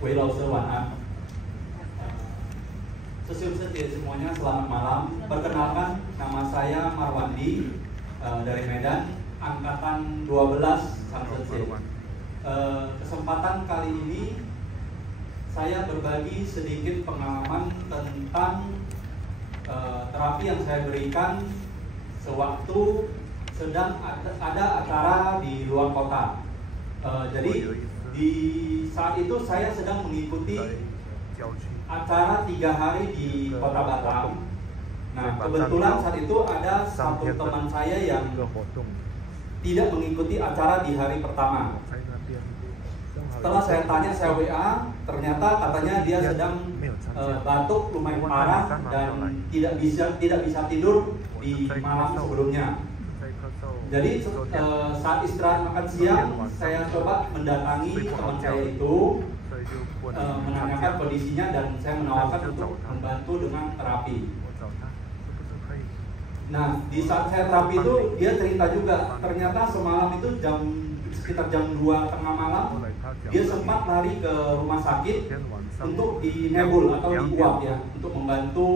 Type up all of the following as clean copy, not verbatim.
Welau Sewana. Sesuai semuanya, selamat malam. Perkenalkan, nama saya Marwandi dari Medan, angkatan 12 Samsat. Kesempatan kali ini saya berbagi sedikit pengalaman tentang terapi yang saya berikan sewaktu sedang ada acara di luar kota. Jadi di saat itu saya sedang mengikuti acara 3 hari di Kota Batam. Nah, kebetulan saat itu ada satu teman saya yang tidak mengikuti acara di hari pertama. Setelah saya tanya, saya WA, ternyata katanya dia sedang batuk lumayan parah dan tidak bisa tidur di malam sebelumnya. Jadi saat istirahat makan siang, saya coba mendatangi teman saya itu, menanyakan kondisinya dan saya menawarkan untuk membantu dengan terapi. Nah, di saat saya terapi itu dia cerita juga, ternyata semalam itu sekitar jam 2 tengah malam dia sempat lari ke rumah sakit untuk di nebul atau diuap ya, untuk membantu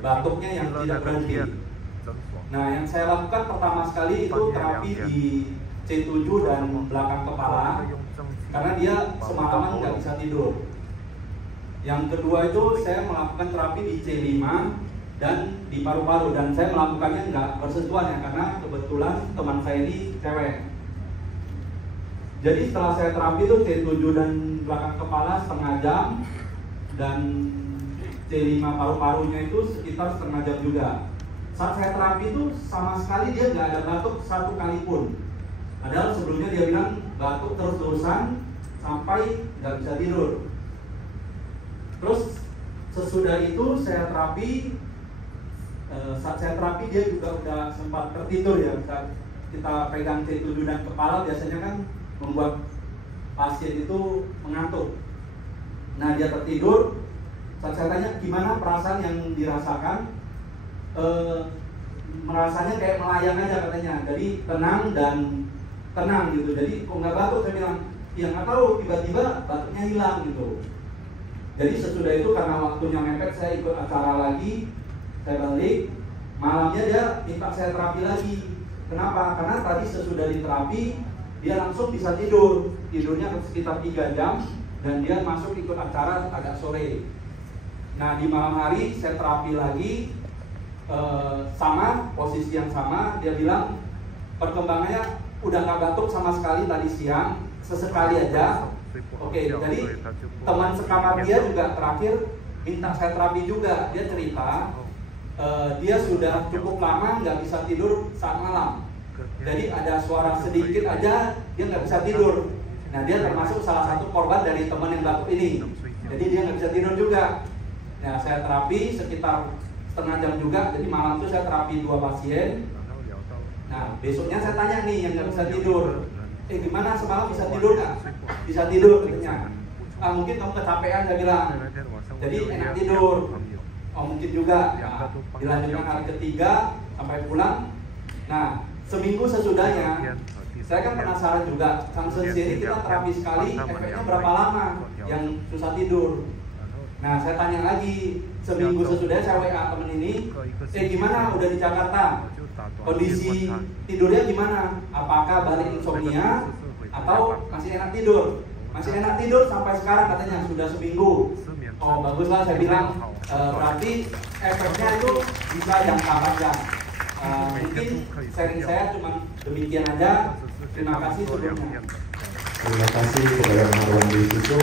batuknya yang tidak berhenti. Nah, yang saya lakukan pertama sekali itu terapi di C7 dan belakang kepala, karena dia semalaman nggak bisa tidur. Yang kedua itu saya melakukan terapi di C5 dan di paru-paru, dan saya melakukannya nggak bersentuhan ya, karena kebetulan teman saya ini cewek. Jadi setelah saya terapi itu C7 dan belakang kepala setengah jam, dan C5 paru-parunya itu sekitar setengah jam juga. Saat saya terapi itu sama sekali dia nggak ada batuk satu kali pun. Padahal sebelumnya dia bilang batuk terus-terusan sampai nggak bisa tidur. Terus sesudah itu saya terapi, saat saya terapi dia juga udah sempat tertidur ya. Saat kita pegang C7 dan kepala biasanya kan membuat pasien itu mengantuk. Nah, dia tertidur. Saat saya tanya gimana perasaan yang dirasakan, merasanya kayak melayang aja katanya. Jadi tenang dan tenang gitu. Jadi kok nggak batuk, saya bilang ya nggak tahu, tiba-tiba batuknya hilang gitu. Jadi sesudah itu karena waktunya mepet, saya ikut acara lagi, saya balik. Malamnya dia minta saya terapi lagi. Kenapa? Karena tadi sesudah diterapi dia langsung bisa tidur, tidurnya sekitar 3 jam, dan dia masuk ikut acara agak sore. Nah, di malam hari saya terapi lagi, sama, posisi yang sama. Dia bilang perkembangannya udah gak batuk sama sekali tadi siang, sesekali aja. Oke, jadi teman sekamar dia juga terakhir minta saya terapi juga. Dia cerita dia sudah cukup lama nggak bisa tidur saat malam. Jadi ada suara sedikit aja dia nggak bisa tidur. Nah, dia termasuk salah satu korban dari teman yang batuk ini. Jadi dia nggak bisa tidur juga. Nah, saya terapi sekitar setengah jam juga. Jadi malam itu saya terapi 2 pasien. Nah, besoknya saya tanya nih yang nggak bisa tidur, gimana semalam bisa tidur nggak? Bisa tidur katanya. Mungkin kamu kecapean, saya bilang. Jadi enak tidur. Oh, mungkin juga. Nah, dilanjutkan hari ketiga sampai pulang. Nah, seminggu sesudahnya, saya kan penasaran juga, Samsat ini kita terapi sekali, efeknya berapa lama yang susah tidur. Nah, saya tanya lagi, seminggu sesudahnya saya WA temen ini, gimana udah di Jakarta? Kondisi tidurnya gimana? Apakah balik insomnia atau masih enak tidur? Masih enak tidur sampai sekarang katanya, sudah seminggu. Oh, baguslah, saya bilang, berarti efeknya itu bisa jangka panjang. Mungkin sharing saya cuma demikian aja. Terima kasih sebelumnya. Terima kasih kepada Marwandi itu.